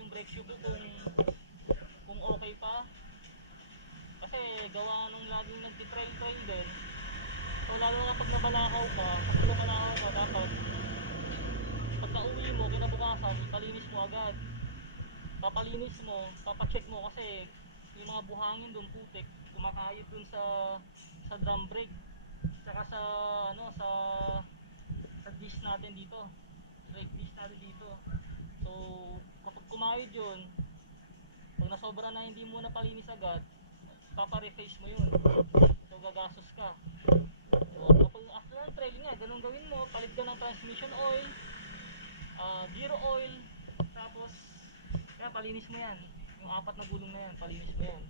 yung brake shoe ko kung okay pa. Kasi gawa nung laging nagtitrail din. So lalo na pag nabalakaw ka, dapat pagka uwi mo, kinabukasan, ipalinis mo agad. Papalinis mo, papacheck mo kasi yung mga buhangin doon, putik, kumakayod doon sa drum brake. Tsaka sa disc natin dito, brake disc natin dito. So kapag kumayod yun, pag nasobra na hindi mo napalinis agad, papa-reface mo yun. So gagastos ka. So kapag after ng trail nga, ganun gawin mo, palit ka ng transmission oil, gear oil, tapos kaya palinis mo yan. Yung 4 na gulong na yan, palinis mo yan.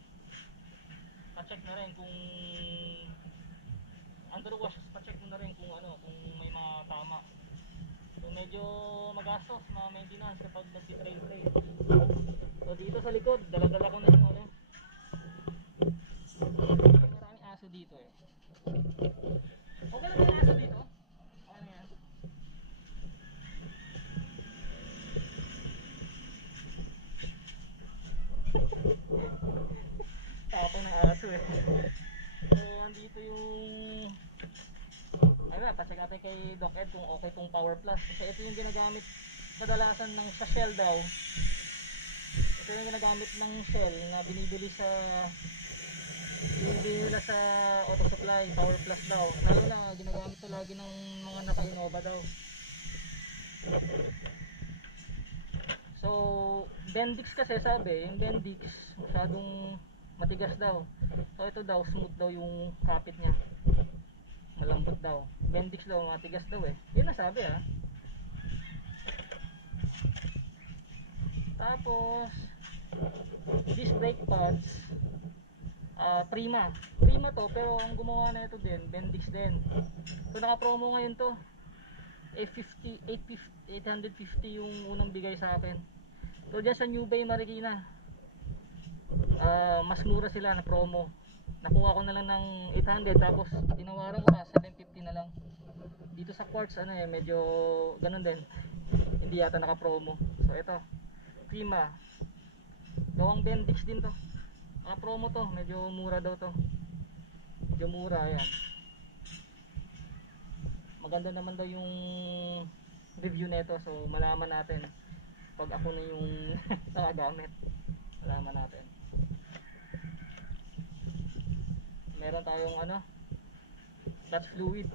Pa-check na rin kung underwash, pa-check mo na rin kung kung may mga tama. So medyo magastos na maintenance kapag nagti-trail. So dito sa likod, dala-dala ko na yung maraming aso dito eh. Okay lang yung aso dito? Okay na yan. Tapang ng aso eh. So andito yung pa-check natin kay Doc Ed kung okay tong Power Plus. Kasi ito yung ginagamit kadalasan ng sa Shell daw. Ito yung ginagamit ng Shell na binibili nila sa auto supply, Power Plus daw. Lalo na ginagamit ito lagi ng mga naka-Innova daw. So Bendix kasi sabi, yung Bendix masyadong matigas daw. So ito daw, smooth daw yung kapit niya, malambot daw. Bendix daw, matigas daw eh. Yun nasabi ah. Tapos disc brake pads, Prima to, pero ang gumawa na ito din, Bendix din. So naka-promo ngayon to, 850 yung unang bigay sa akin. So dyan sa New Bay Marikina, mas mura sila na promo. Nakuha ko na lang ng 800, tapos tinawaran ko na 750 na lang. Dito sa Quartz medyo ganun din, hindi yata naka-promo. So ito, Prima, gawang Bendix din to. Promo to, medyo mura daw to. Medyo mura, ayan. Maganda naman daw yung review nito, so malaman natin pag ako na yung nakagamit. Malaman natin. Meron tayong clutch fluid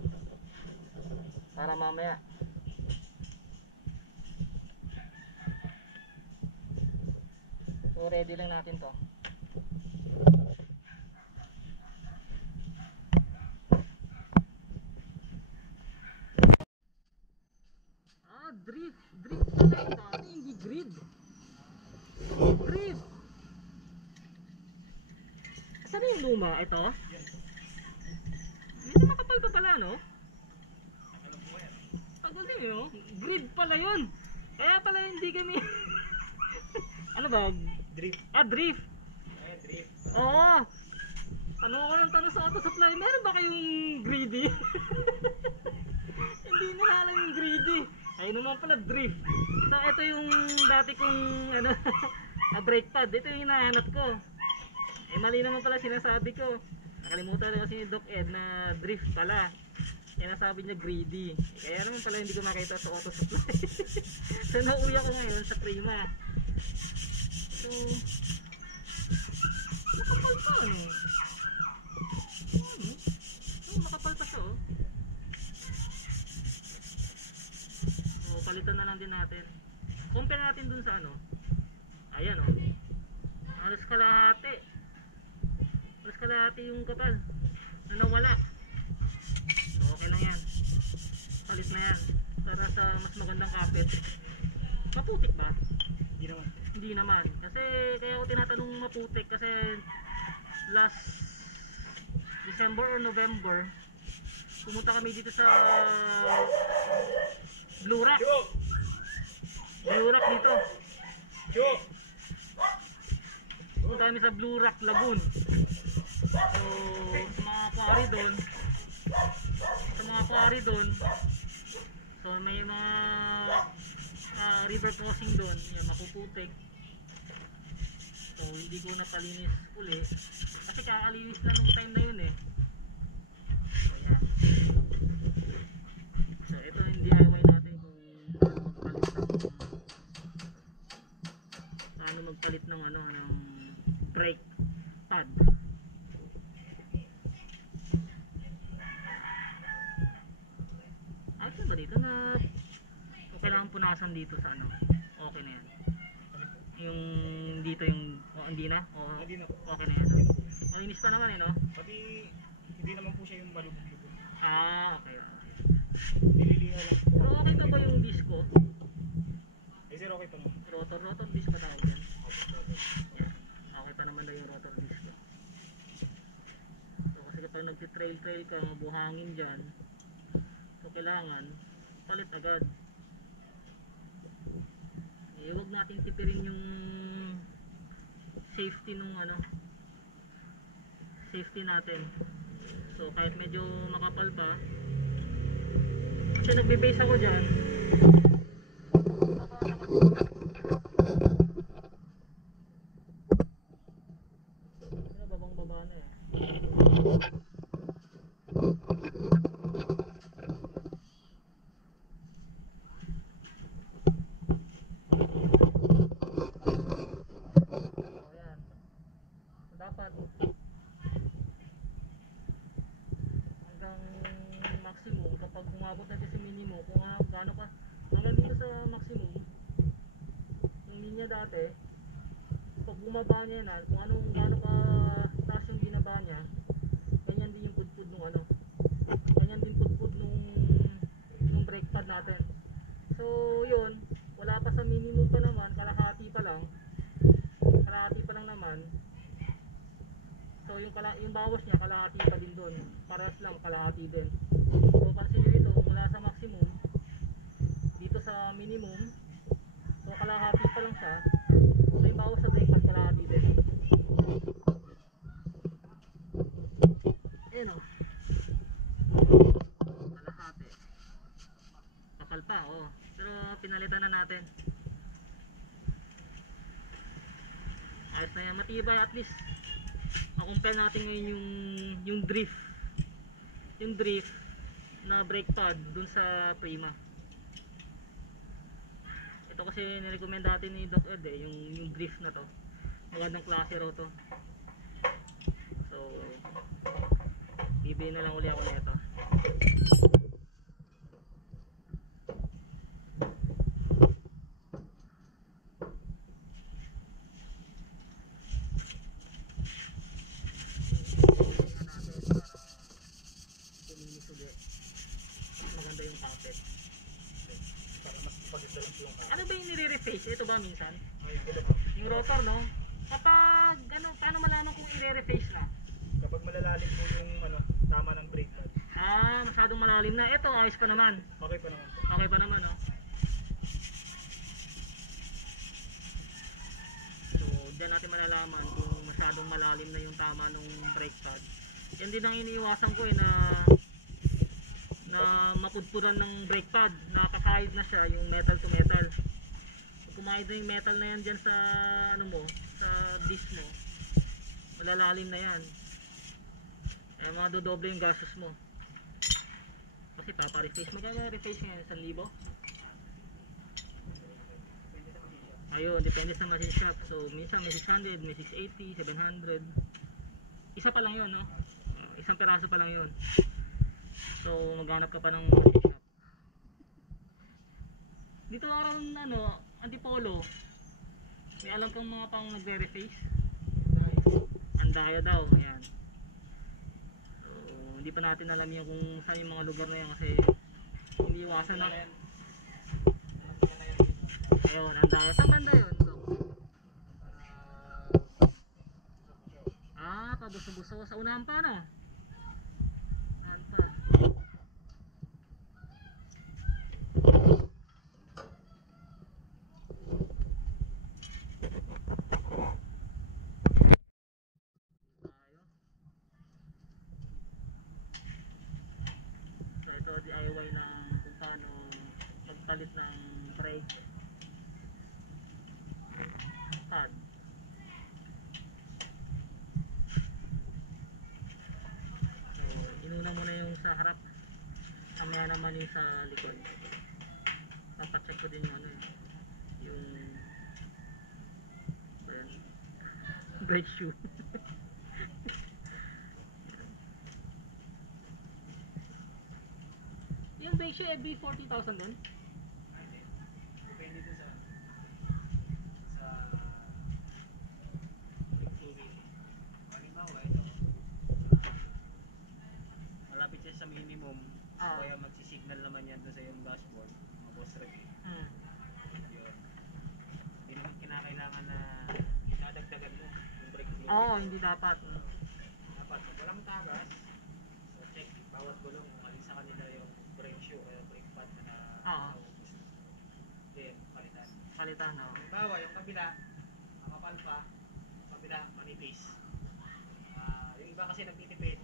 para mamaya. So ready lang natin to. Drift pala ito, hindi grid. Drift. Saan yung luma? Ito? Medyo makapal pa pala, no? Tagal din yun, grid pala yun. Kaya pala hindi kami ano ba? Drift. Drift. Drift. Oo. Tanong ko ng tanong sa auto supply, meron ba kayong greedy? Hindi nila alam yung greedy. Ayun naman pala, drift. So ito yung dati kong brake pad. Ito yung hinahanap ko. Mali naman pala sinasabi ko. Nakalimutan rin kasi ni Doc Ed na drift pala. Nasabi niya greedy. Kaya naman pala hindi ko makita sa auto supply. So nauwi ako ngayon sa Prima. So makapal pa makapal pa siya oh. So palitan na lang din natin. Compare natin dun sa ayan oh. Halos kalahati yung kapal na nawala. So okay lang yan, palit na yan para sa mas magandang kapit. Maputik ba? Hindi naman kasi kaya ko tinatanong maputik kasi last December or November pumunta kami dito sa Blue Rock dito. Pumunta kami sa Blue Rock Lagoon. So sa mga quarry doon, so may mga river crossing doon, yan mapuputik. hindi ko napalinis uli kasi kakalinis na nung time na yun eh. So yan. So ito yung DIY natin kung paano magpalit ng ano ng brake pad. Ayos na ba dito na kailangan punasan dito sa ano? Okay na yan. Yung dito yung hindi na? Hindi na. Okay na yan. Malinis pa naman eh no? Pati hindi naman po siya yung malubog-lubog. Okay. Nililiha lang po. Pero okay ka ba yung disco? Eh sir, okay pa naman. Rotor disc pa tawag yan. Yan. Okay pa naman daw yung rotor disc. So kasi kapag nagtitrail ka, mabuhangin dyan, so kailangan palit agad. Huwag nating tipirin yung safety nung ano, safety natin. So kahit medyo makapal pa, kasi nagbe-base ako dyan, babang-baba na eh. Dapat hanggang maximum, kapag umabot natin sa minimum, kung gaano pa hanggang dito sa maximum yung linya dati, pag bumaba niya yan, kung anong gaano ka taas yung binaba niya, ganyan din yung pudpud nung ano, ganyan din pudpud nung brake pad natin. So yun, wala pa sa minimum pa naman, kalahati pa lang naman. So yung bawas niya kalahati pa din doon. Parehas lang kalahati din. So pansin niyo dito mula sa maximum dito sa minimum. So kalahati pa lang siya. So yung bawas sa brake pad kalahati din. Ayun o. Kalahati. Kapal pa pero pinalitan na natin. Ayos na yan, matibay at least. Compare natin ngayon yung drift na brake pad dun sa Prima. Ito kasi nirecommend natin ni Doc Ed yung drift na to, magandang klase raw to. So bibili na lang uli ako nito. Ano ba yung nire-reface? Ito ba minsan? Yung rotor no? Kapag ano, paano malaman kung i-reface na? Kapag malalalim po yung ano, tama ng brake pad. Masyadong malalim na. Ito ayos pa naman. Okay pa naman po. Okay pa naman So dyan natin malalaman kung masyadong malalim na yung tama ng brake pad. Yan din ang iniiwasan ko na mapudpuran ng brake pad, nakakahid na siya yung metal to metal. Pag kumahid na yung metal na yan dyan sa ano mo, sa disc mo, malalalim na yan, mga dodoble yung gastos mo kasi papareface. Magkano reface nga 1,000? Ayun, depende sa machine shop. So minsan may 600, may 680, 700. Isa pa lang yun no? Isang peraso pa lang yun. So maghanap ka pa ng machine shop. Dito around ano, Antipolo, may alam kang mga pang nagre-reface? Andaya daw, ayan. So hindi pa natin alam yung kung saan yung mga lugar na yan kasi hindi iwasan na. Ayun, Andaya. Saan banda yun? Pabuso-buso. Sa unahan pa no? Unahan pa. So ito DIY ng kung paano magpalit ng brake pad. kaya naman yung sa likod. Papacheck ko din yung ano yung ayan, brake shoe. Yung brake shoe every 40,000 din? Depende din sa tuning. Halimbawa ito, malapit siya sa minimum, kaya magsisignal naman yan doon sa yung dashboard, mga boss review. Yun. Hindi naman kinakailangan na dadagdagan mo yung brake fluid. Oo, hindi dapat. Dapat pag walang tagas, so check bawat gulong kung alin sa kanila yung brake shoe o yung brake pad na naubos. Then, palitan. Palitan, Halimbawa, yung kabila, makapal pa, yung kabila, manipis. Yung iba kasi nagtitipid,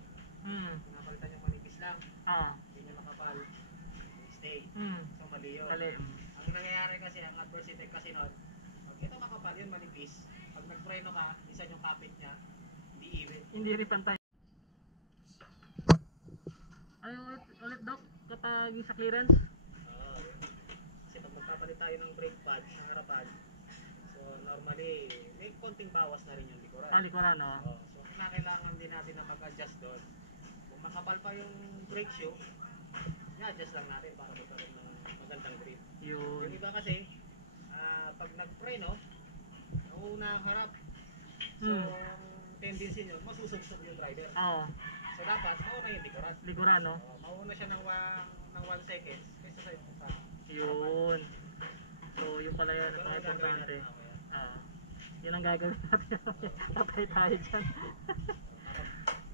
pinapalitan yung manipis lang, hindi nyo makapal, stay. So, mali yun. Ang nangyayari kasi, ang adversity kasi nun, pag ito makapal yun, manipis, pag nagpreno ka, isa yung kapit niya, hindi even. Hindi rin pantay. Ay, ulit Doc, kapag sa clearance? Oo, yun. Kasi pag magpapalit tayo ng brake pad sa harapan, so normally, may konting bawas na rin yung likuran. Likuran, So, kailangan din natin na mag-adjust doon. Kung makapal pa yung brake shoe, i-adjust lang natin para magkaroon ng magandang grip. Yung iba kasi, pag nag-preno, nauna ang harap. So, ang tendency nyo, masusubsob yung driver. So, dapat, mauna yung likuran. Likuran, Mauna siya ng 1 seconds kaysa sa yung sa yun. So, yun pala yan, ang importante. Yun ang gagawin natin. Patay tayo dyan.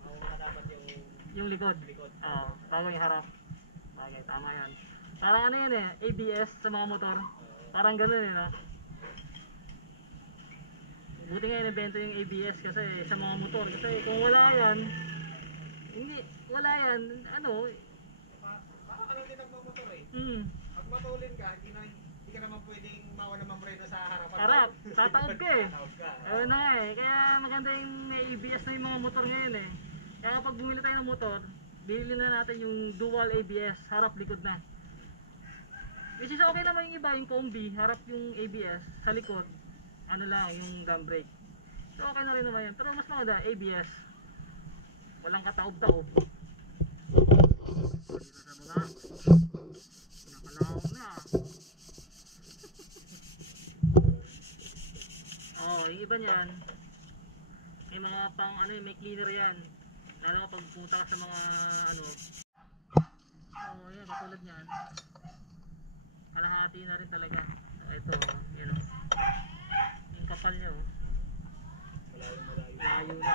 Mauna dapat yung likod. Bago yung harap. Bagay, tama yan. Parang ano yan ABS sa mga motor. Parang ganun Buti nga inibento yung ABS kasi sa mga motor. Kasi kung wala yan, parang ano din nagmamotor pag matulin ka, hindi ka naman pwedeng mawala mamreno sa harapan. Harap, tataob ka Tataob ka. Ayun na kaya maganda yung may ABS na yung mga motor ngayon Kaya kapag bumili tayo ng motor, bilhin na natin yung dual ABS, harap likod na. Which is okay naman yung iba, yung combi, harap yung ABS, sa likod, ano lang, yung drum brake. So okay na rin naman yan, pero mas maganda, ABS. Walang kataob-taob. Dito sa baba. Nakalaw na. Yung iba niyan, may mga pang may cleaner yan. Lalo kapag pumunta ka sa mga yan, katulad niyan. Kalahati na rin talaga. Ito, yan yung kapal niya malayo na.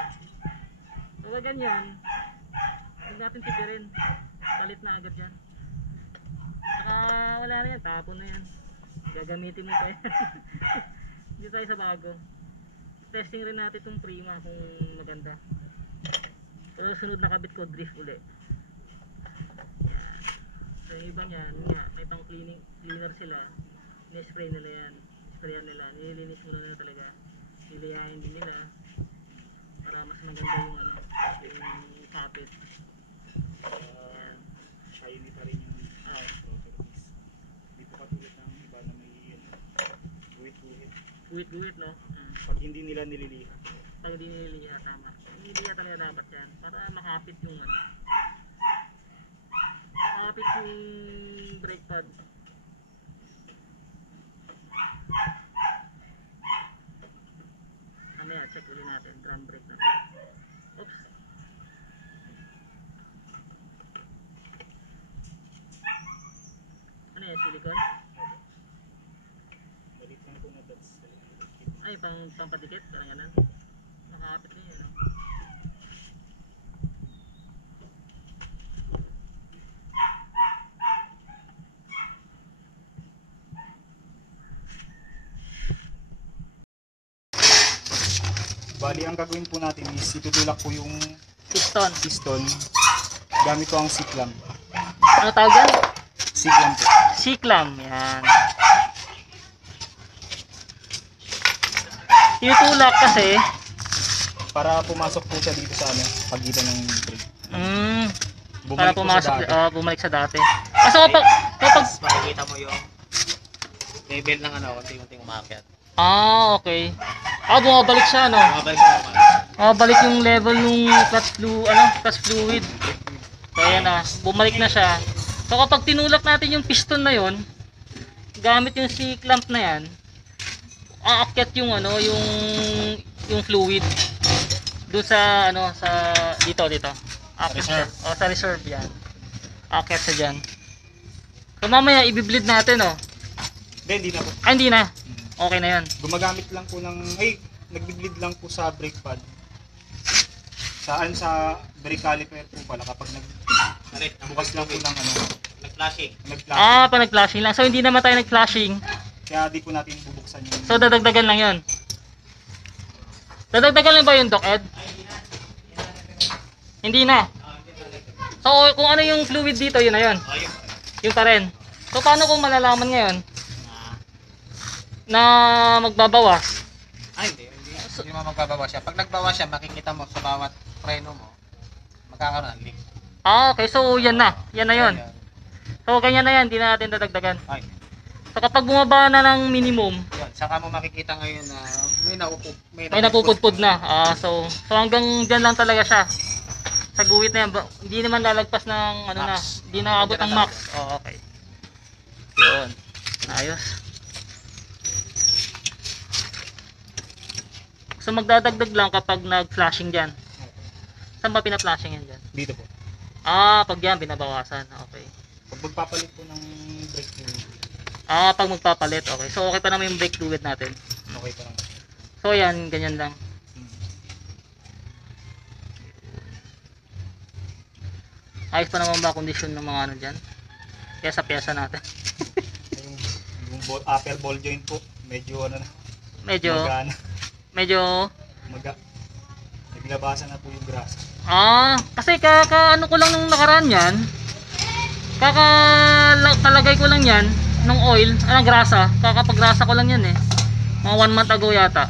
So ganyan, huwag natin tipirin, palit na agad yan. Saka wala na yan, tapon na yan, gagamitin mo pa yan. Hindi tayo sa bago. Testing rin natin itong Prima kung maganda. So sunod na kabit ko, drift uli. Yan. So yung iba niyan, may pang cleaner sila, ni-spray nila yan, sprayan nila, nililinis muna nila talaga, nilihain din nila para mas maganda yung kapit. Shiny pa rin yung properties. Hindi po katulad ng iba na may guhit-guhit. No? Pag hindi nila nililiha. Pag hindi nililiha, tama. Nililiha talaga dapat yan para makapit yung makapit yung brake pad. Mamaya check ulit natin drum brake na. Oops. Ano yan, silicone? Balit lang po na dots. Ay, pampatikit, parang ganun. Nakakapit rin yun, Bali, ang gagawin po natin is itutulak po yung piston. Gamit ko ang siklam. Ano tawag yan? Siklam po. Siklam, yan. Tinutulak kasi Para pumasok po siya dito sa pagitan ng brake. Para Bumalik po sa pumasok, dati. bumalik sa dati. So kapag Tapos makikita mo yung level ng ano, unti-unting umakyat. okay. Bumabalik siya, no? Bumabalik sa normal. Bumabalik yung level ng clutch fluid. So ayan na, bumalik na siya. So kapag tinulak natin yung piston na yon, gamit yung C-clamp na yan, aakyat yung ano, yung fluid doon sa ano, sa dito. Aakyat siya. Reserve. Sa reserve yan. Aakyat siya diyan. So mamaya i-bleed natin, oh. Hindi na po. Hindi na. Okay na yan. Gumagamit lang po ng, nagbi-bleed lang po sa brake pad. Sa brake caliper po pala kapag bukas lang po ng ano, Nag-flashing. nag-flash. Pag nag-flashing lang. So hindi naman tayo nag-flashing. Kaya di po natin bubuksan yung... So dadagdagan lang yun. Dadagdagan lang ba yun, Doc Ed? Hindi na. So kung ano yung fluid dito, yun na yun. Yun pa rin. So paano kung malalaman ngayon na magbabawas? Hindi mo magbabawas siya. Pag nagbawas siya, makikita mo sa bawat preno mo, magkakaroon ng leak. Okay. So yan na. Yan na yun. So ganyan na yan. Hindi na natin dadagdagan. Ay, So kapag bumaba na ng minimum, yun. Saka mo makikita ngayon na may napupudpud na. So hanggang dyan lang talaga siya. Sa guhit na yan. Hindi naman lalagpas ng ano na. Max. Hindi nakabot ng max. Okay. Yun. Ayos. So magdadagdag lang kapag nag-flashing dyan. Saan ba pina-flashing yan dyan? Dito po. Pag yan, binabawasan. Okay. Pag magpapalit po ng brake fluid, Pag magpapalit. Okay. So okay pa naman yung brake fluid natin. okay pa lang. So yan, ganyan lang. Ayos pa naman ba kondisyon ng mga ano dyan? Pyesa natin. yung upper ball joint po, medyo ano na, Medyo, magana. medyo, Naglabasan na po yung grasa. kasi ano ko lang nung nakaraan yan, kalagay ko lang yan, nung oil, grasa, kakapagrasa ko lang yan eh. Mga 1 month ago yata.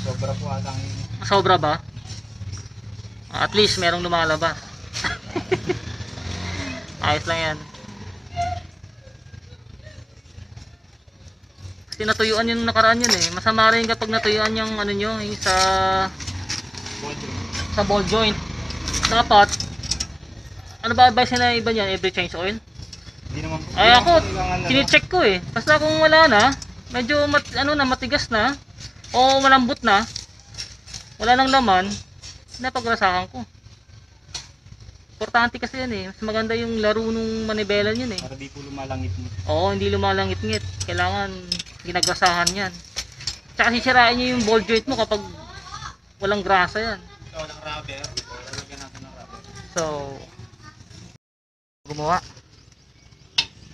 Sobra po atang Sobra ba? At least merong lumalabas. Ayos lang yan. Kasi natuyuan yung nakaraan yun eh. Masama rin kapag natuyuan yung ano nyo, yung ball joint. sa ball joint. Dapat, ano ba advice nila iba niyan? Every change oil? Hindi naman po. Ay ako, kailangan na- chine-check ko eh. Basta kung wala na, medyo matigas na, o malambot na, wala nang laman, napagrasahan ko. Importante kasi yan eh. Mas maganda yung laro nung manibelan yun eh. Para di po lumalangit mo. Oo, hindi lumalangit-ngit. Kailangan ginagrasahan yan. Tsaka sisirain nyo yung ball joint mo kapag walang grasa yan. ito ng rubber, lalagyan natin ng rubber. So, gumawa.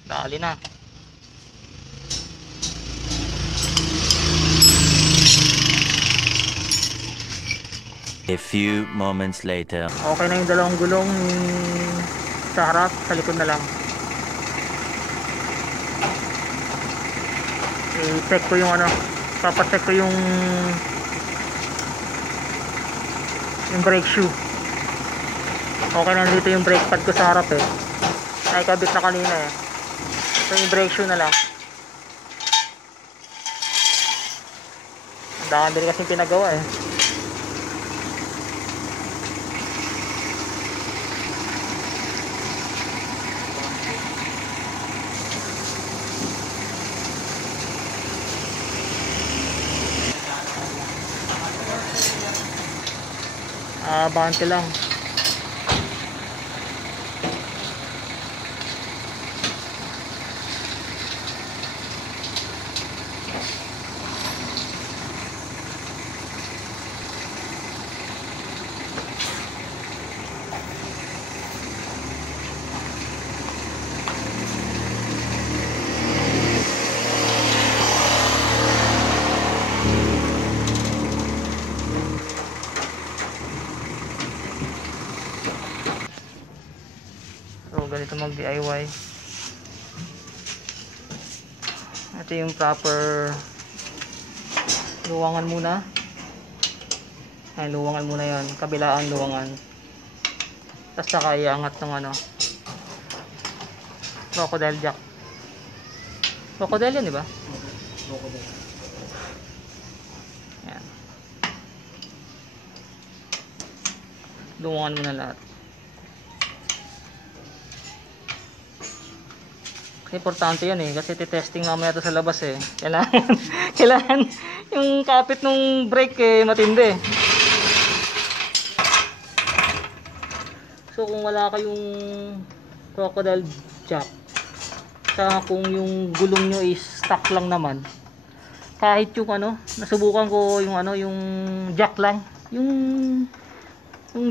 Dali na. A few moments later. Okay na yung dalawang gulong sa harap, sa likod na lang. I-check ko yung papacheck ko yung brake shoe. Okay na dito yung brake pad ko sa harap eh. Naikabit na kanina eh. So yung brake shoe na lang. Ang dami din kasing pinagawa eh. Bante lang. So ganito mag DIY. Ito yung proper luwangan muna. Ay, luwangan muna yon, kabilaan luwangan. Tapos saka iangat ng ano, crocodile jack. Crocodile yan, di ba? Yan. Dungan mo na lahat. Importante yan eh, kasi titesting mamaya ito sa labas eh. Kailangan, kailangan yung kapit ng brake eh, matindi. So kung wala kayong crocodile jack, saka kung yung gulong nyo is stock lang naman, kahit yung ano, nasubukan ko yung ano, yung jack lang, yung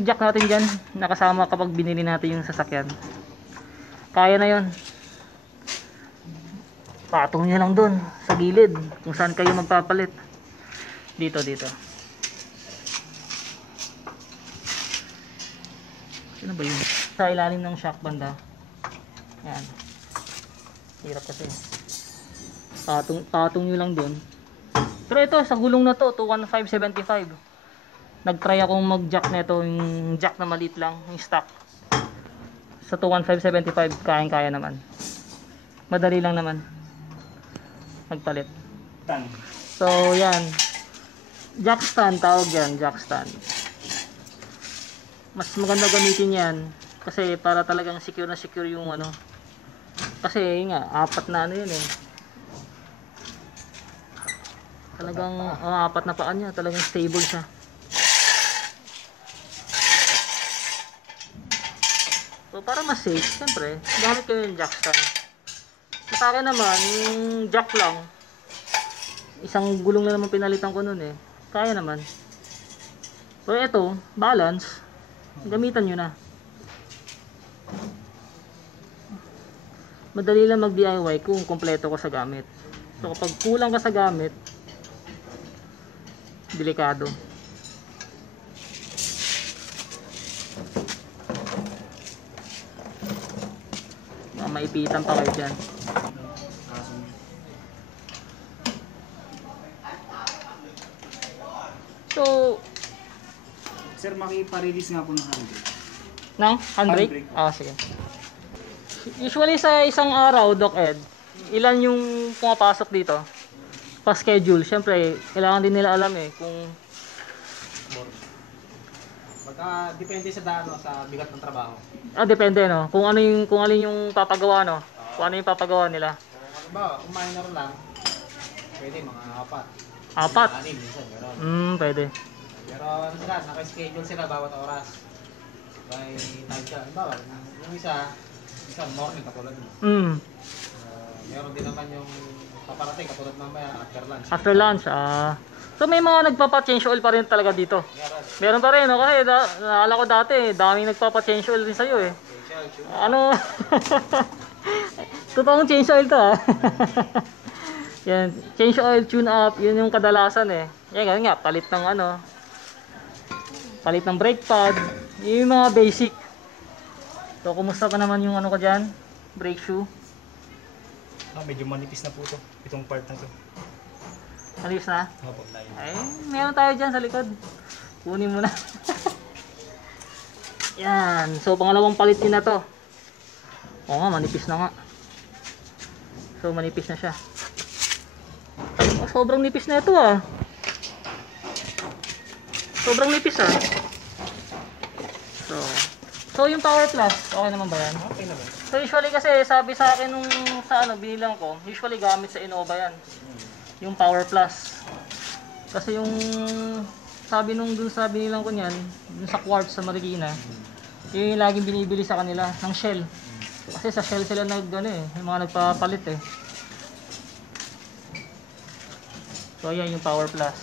jack natin dyan, nakasama kapag binili natin yung sasakyan, kaya na yon. Patong nyo lang dun sa gilid kung saan kayo magpapalit. Dito. Ano ba yun? Sa ilalim ng shock banda. Yan. Hirap kasi. Patong nyo lang dun. Pero ito sa gulong na to 21575. Nag-try akong mag-jack nito, yung jack na maliit lang, yung stock. Sa 21575 kayang-kaya naman. Madali lang naman magpalit. So yan, jack stand tawag yan, jack stand. Mas maganda gamitin yan kasi para talagang secure na secure yung ano, kasi nga apat na ano yun eh, talagang apat na paa niya, talagang stable siya. So para mas safe, siyempre gamit kayo yung jack stand. Sa akin naman, yung jack lang, isang gulong na naman pinalitan ko nun eh, kaya naman. So ito, balance, gamitan nyo na. Madali lang mag DIY kung kompleto ka sa gamit. So kapag kulang ka sa gamit, delikado. Maipitan pa kayo dyan. So, Sir, makipa-release nga po ng handbrake. ng handbrake? Handbrake. Ah, sige. Usually sa isang araw, Doc Ed, ilan yung pumapasok dito? Pa-schedule. Siyempre, kailangan din nila alam eh kung Pagka depende sa dano sa bigat ng trabaho. depende no. Kung alin yung papagawa no. Kung ano yung papagawa nila. Kung halimbawa, kung minor lang, pwede mga 4. Apat? 6, minsan, gano'n. Pwede. Pero ano sila, naka-schedule sila bawat oras. By time siya. Halimbawa, yung isa morning katulad mo. Meron din naman yung paparating katulad mamaya after lunch. After lunch, so may mga nagpapa-change oil pa rin talaga dito. Meron pa rin, no? Kasi naalala ko dati, daming nagpapa-change oil din sa'yo eh. Ano? Totoong change oil to Yan, change oil, tune up, yun yung kadalasan eh. Yan, ganun nga, palit ng ano, palit ng brake pad, yun yung mga basic. So, kumusta pa naman yung ano ko dyan? Brake shoe? Medyo manipis na po ito. Itong part na ito. Alis na? Opo. Ay, meron tayo dyan sa likod. Kunin mo na. Yan. So, pangalawang palit din na to. Oo nga, manipis na nga. So, manipis na siya. Oh, sobrang nipis na ito Sobrang nipis So, yung Power Plus, okay naman ba yan? Okay naman. So, usually kasi sabi sa akin nung sa binilang ko, usually gamit sa Innova yan. Yung Power Plus. Kasi yung sabi nung dun sa binilang ko niyan, dun sa Quartz sa Marikina, yun yung laging binibili sa kanila ng Shell. Kasi sa Shell sila yung mga nagpapalit eh. So ayan yung Power Plus.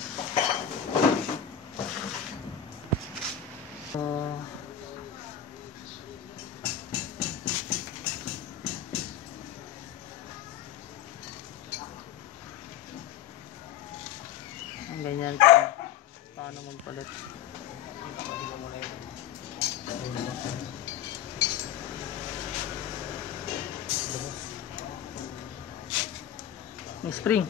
Ang ganyan ko. Paano magpalit? Yung spring.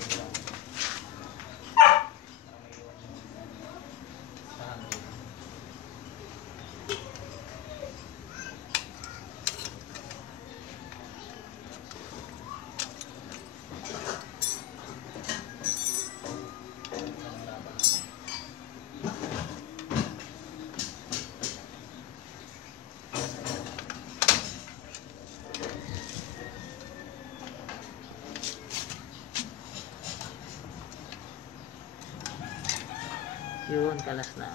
Yun, kalas na.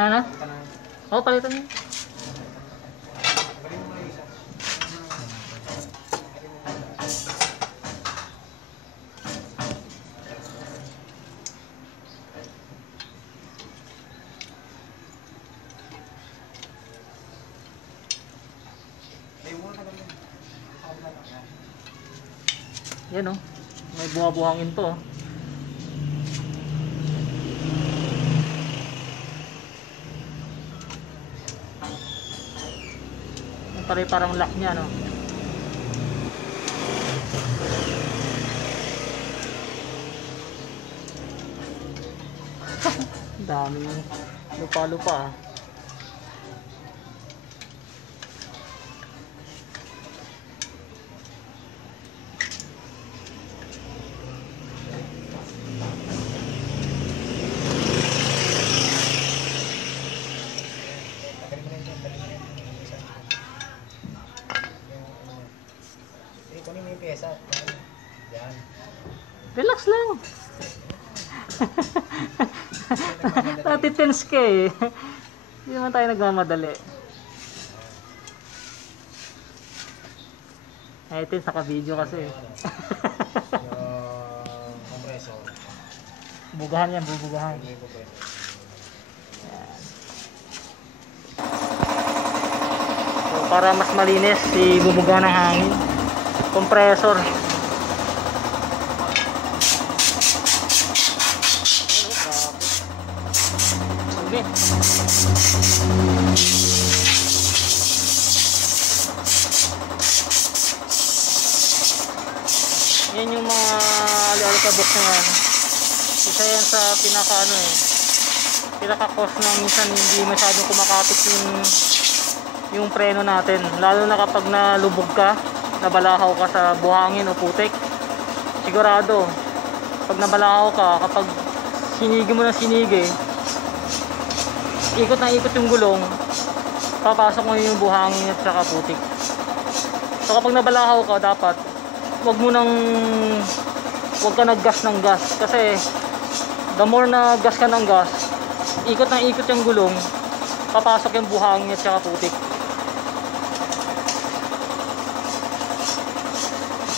Ano? Oo, palitan mo. Yan o. May buha-buhangin to. Parang lock niya, no? Daming lupa-lupa, ah. Kunin mo yung pyesa. Yan. Relax lang. Natitense ka eh. Hindi naman tayo nagmamadali. Ay, ito naka-video kasi. Yung compressor. Bugahan yan, bubugahan. May compressor. So, para mas malinis, ibubuga ng hangin. Compressor. Okay. Yan yung mga ali-alikabok na yan. Isa yan sa pinaka-cause na minsan hindi masyadong kumakapit yung preno natin. Lalo na kapag nalubog ka, nabalahaw ka sa buhangin o putik. Sigurado, pag nabalahaw ka, kapag sinigi mo ng sinigi, ikot na ikot yung gulong, papasok mo yung buhangin at saka putik. So kapag nabalahaw ka, dapat wag ka nag-gas ng gas, kasi the more na gas ka ng gas, ikot na ikot yung gulong, papasok yung buhangin at saka putik.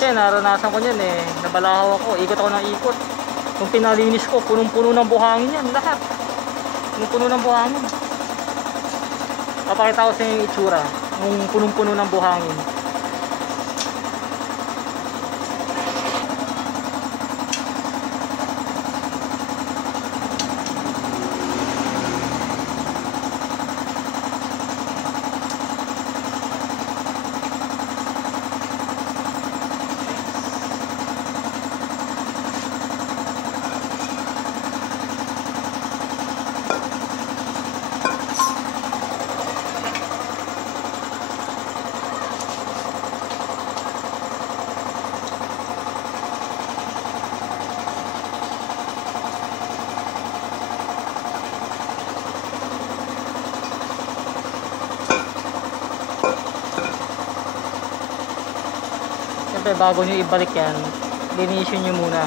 Kasi naranasan ko yan eh, nabalahaw ako, ikot ako ng ikot. Kung pinalinis ko, punong-puno ng buhangin yan, lahat. Punong-puno ng buhangin. Papakita ko sa inyo yung itsura, yung punong-puno ng buhangin. Siyempre bago nyo ibalik yan, linisin nyo muna.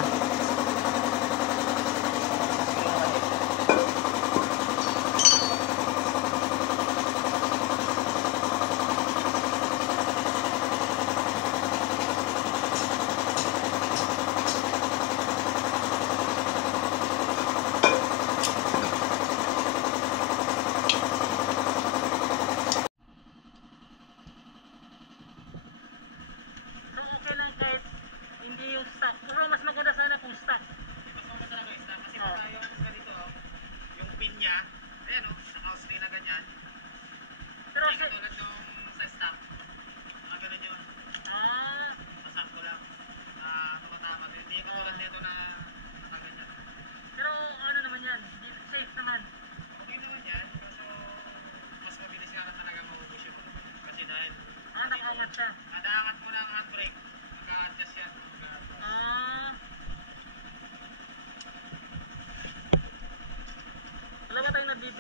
Hindi yung stock. Pero mas maganda sana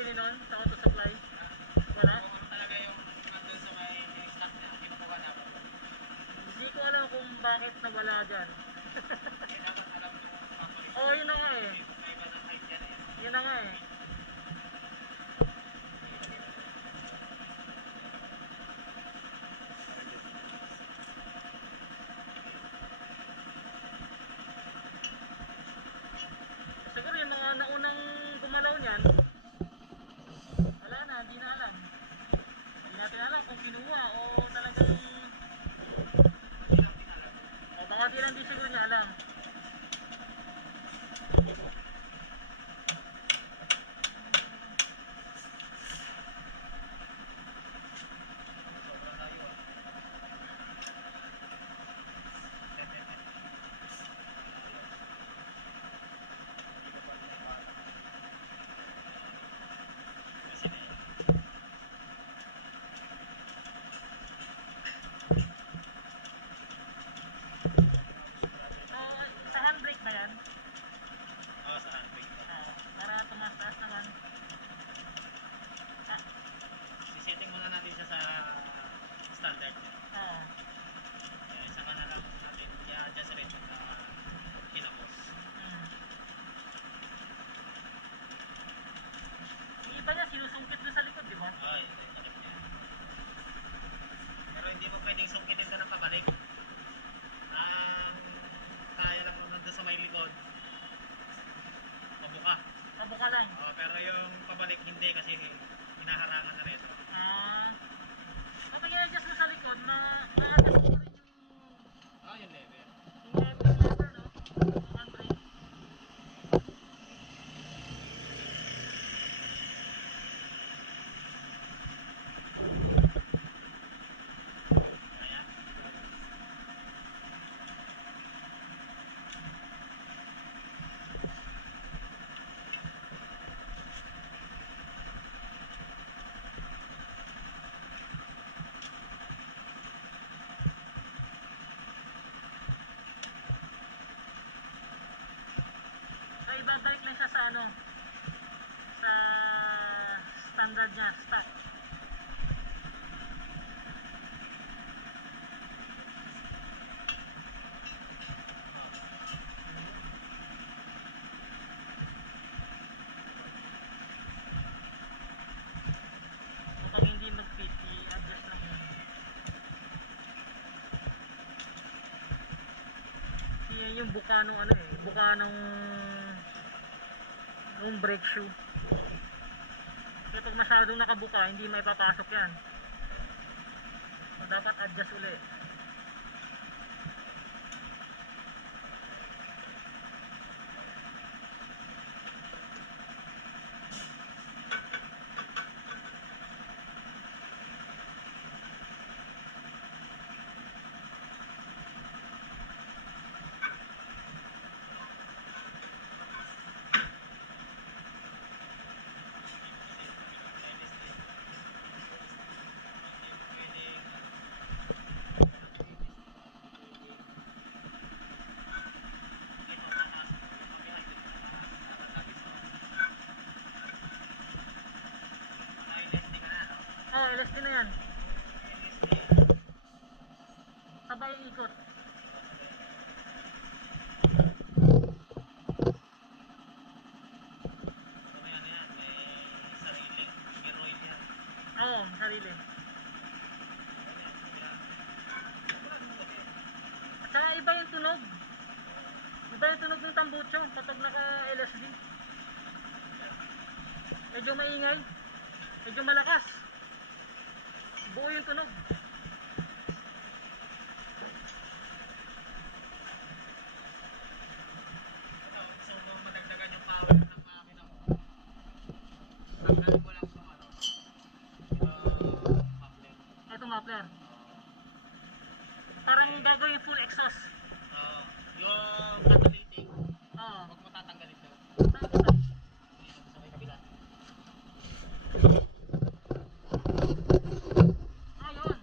bumili nun sa auto supply? Wala? Kung talaga yung nandun sa may stock na kinukuha namin. Hindi ko alam kung bakit nawala dyan. Kaya dapat alam mo kung papalit. Oo, yun na nga eh. May iba ng height yan eh. Yun na nga eh. Siguro yung mga naunang gumalaw niyan, wala na, hindi na alam. Hindi natin alam kung kinuha o talagang o baka di lang di siguro niya alam. Sobrang layo ah. So, sa handbrake ba yan? Oo, sa handbrake. Para tumaas-taas naman. Sisetting muna natin siya sa standard. Oo. Saka na lang natin i-adjust rin na kinapos. Yung iba niya sinusungkit doon sa likod, di ba? Ay, pero hindi mo pwedeng sungkitin ka ng pabalik. Ang kaya lang naman doon sa may likod, pabuka. Pabuka lang. Pero yung pabalik hindi kasi hinaharangan na rin. Kapag i-adjust mo sa likod, na-adjust mo rin Yung level. yung lever, no? Yung handbrake. Ayan. So, ibabalik lang siya sa ano, sa standard niya, stock. Kapag hindi mag-fit, i-adjust lang yun. Yan yung buka nung ano eh, buka nung brake shoe. Kaya pag masyadong nakabuka, hindi may papasok yan. So dapat adjust ulit. Oh, LSD na yan. Sabay yung ikot. Oo, sarili. At saka iba yung tunog. Iba yung tunog ng tambucho kapag naka-LSD. Medyo maingay. Medyo malakas. Buo yung tunog. Gusto mo madagdagan yung power ng makina mo. Tanggalin mo lang itong muffler. Ito muffler. Parang gagawin full exhaust. Yung catalytic, Oo. huwag mo tatanggalin daw. Tapos Sa may kabila. ayun.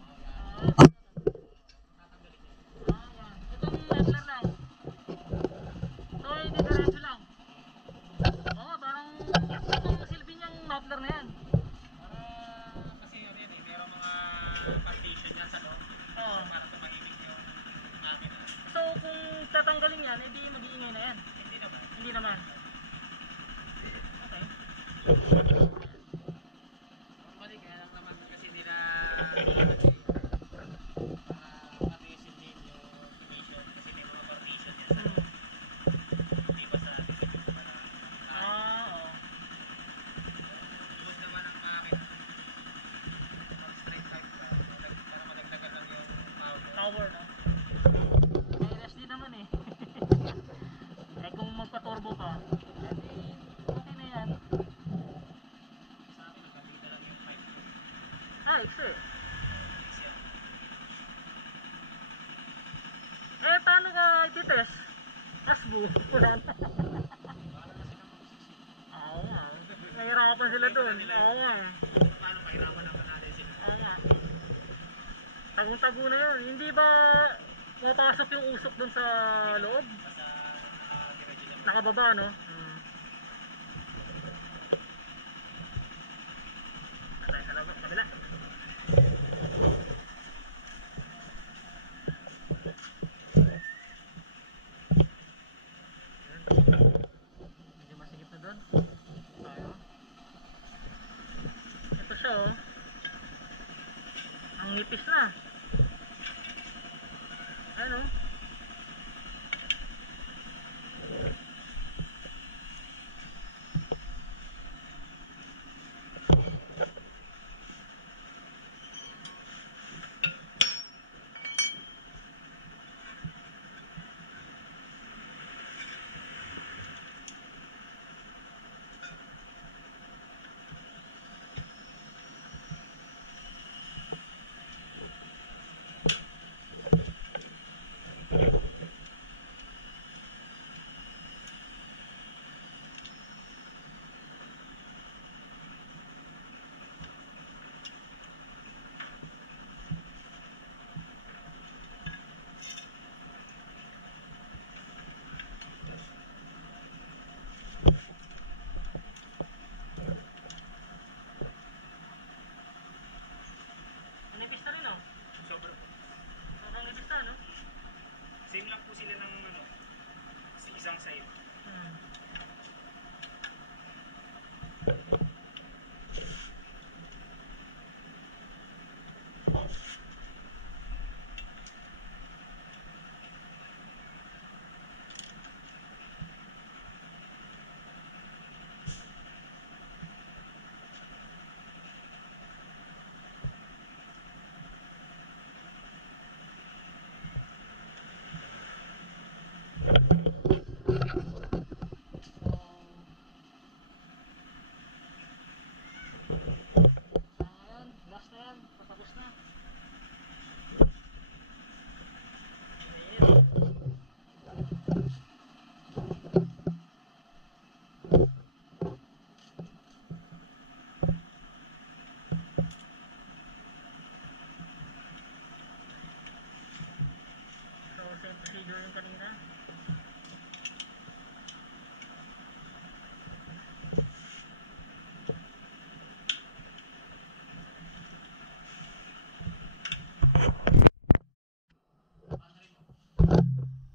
naman. Okay. Normally, kaya lang naman kasi nila matiisin din yung ignition kasi may mga partition yan sa loob. Hindi ba sa atin yung para Oo. lubos naman ang makina. Pag straight pipe ka, para madagdagan lang yung power. Power, no? May rest din naman eh. Eh kung magpa-turbo ka, eh okay na yan. Sa akin, nagkakita lang yung pipe. Ah, iksi. Kasi yan. Eh paano ka ititest? Asbo. Wala na. Bahala na silang magsisip. Oo nga. Nahirapan sila doon. Oo nga. Paano mahirapan naman natin sila? Oo nga. Tagong-tago na yun. Hindi ba mapasok yung usok dun sa loob? Basta nakadiretso lang. Nakababa, no? Patay sa labas. Kabila. Medyo masigit na dun. Tayo. Ito siya, oh. Ang nipis na. Ano? Nipis na rin, oh. Sobrang. Sobrang nipis na, no? Same lang po sila ng ano, sa isang side. Ayan, last na yan. Patapos na. Ayan. So, same procedure yung kanina.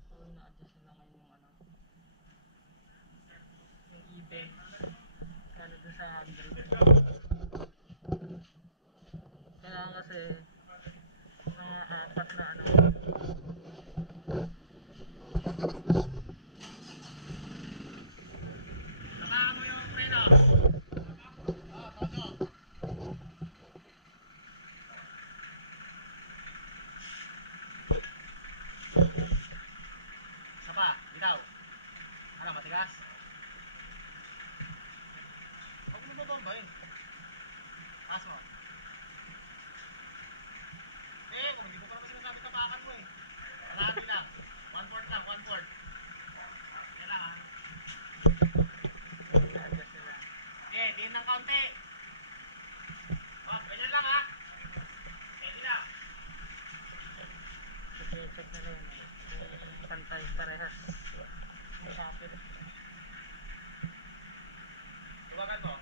So, ina-adjust na lang yung ano, yung ibe. Ano dun sa handbrake. Kailangan kasi mga apat na ano. Tamaan mo yung preno. Todo. Isa pa, bitaw. Ano, matigas? Huwag mo babambayin. Taas mo. Kung hindi mo pa naman sinasabi tapakan mo eh. Kalahati lang. 1/4 lang, 1/4. Yan lang ha. Adjust nila. Diin ng kaunti. Ganyan lang ha. Steady lang. I-check na rin. Kung pantay parehas. May kapit. Tuwagan mo.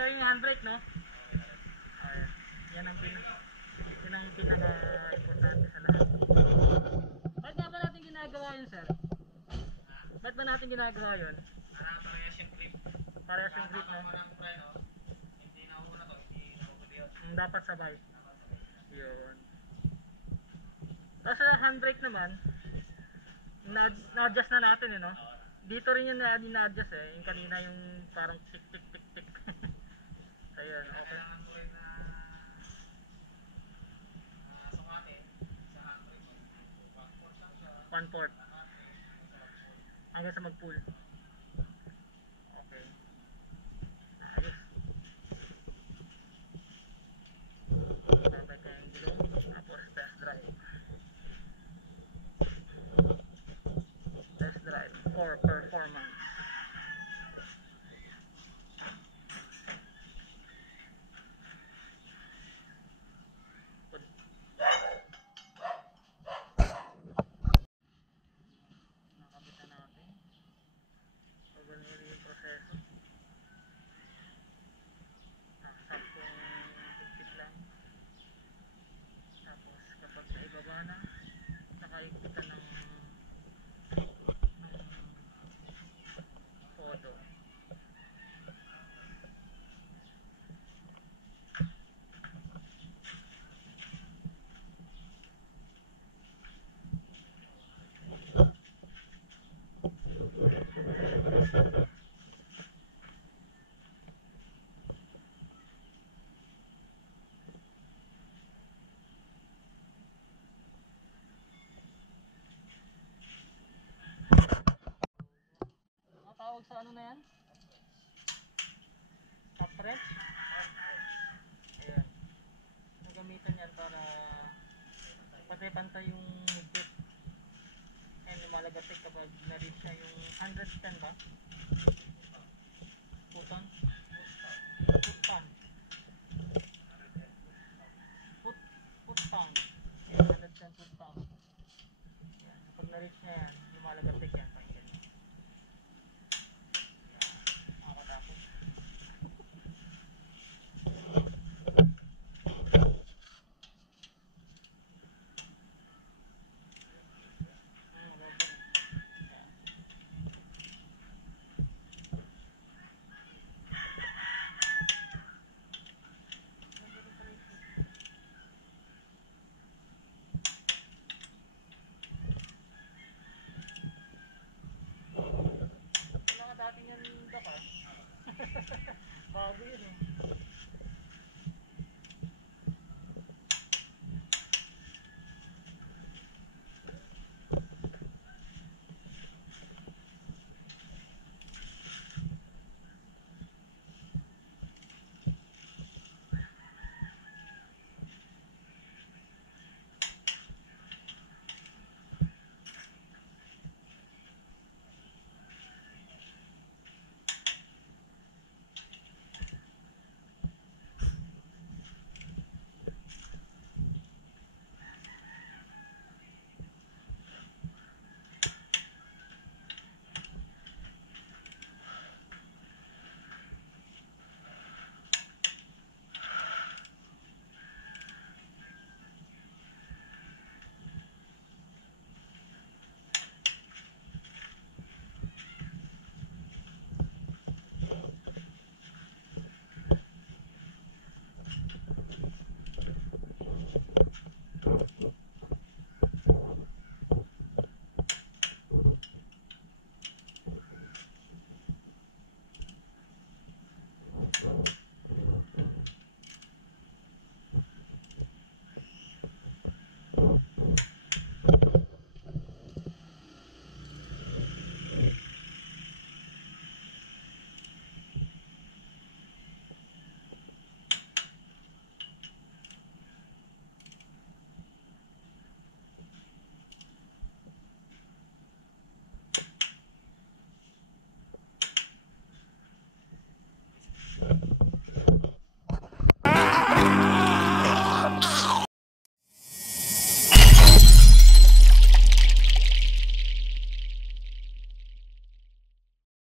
na yung handbrake, no? Ayan. Yan ang pinaka-importante sa lahat. Ba't nga ba natin ginagawa yun, sir? Ba't ba natin ginagawa yun? Parehas yung grip. Parehas yung grip, no? Parang preno, hindi na una to, hindi na huli yun. Dapat sabay. Yun. Tapos sa handbrake naman, na-adjust na natin, no? Dito rin yung na-adjust eh. Yung kanina yung parang tik tik tik tik. Ayun, okay. Kailangan mo rin na sukatin sa handbrake mo. 1/4 lang siya. 1/4. Hanggang sa mag-pull. Okay. Ayos. Babay tayo yung gulong. Tapos test drive. Test drive for performance. Nakabitan natin. So, ganyan yung proseso. Saktong higpit lang. Tapos kapag naibaba na, nakaikutan ng photo. Ang tawag sa ano na yan? Top wrench? Ayan. Nagamitan yan para pantay-pantay yung higpit. And lumalagatik kapag na-reach na yung 110 ba? Puton? Puton. Puton. 110 puton. Ayan. Kapag na-reach na yan, lumalagatik yan. Pakinggan nyo. Nakakatapos. Wala ka dating yung dapat. Bago yun eh.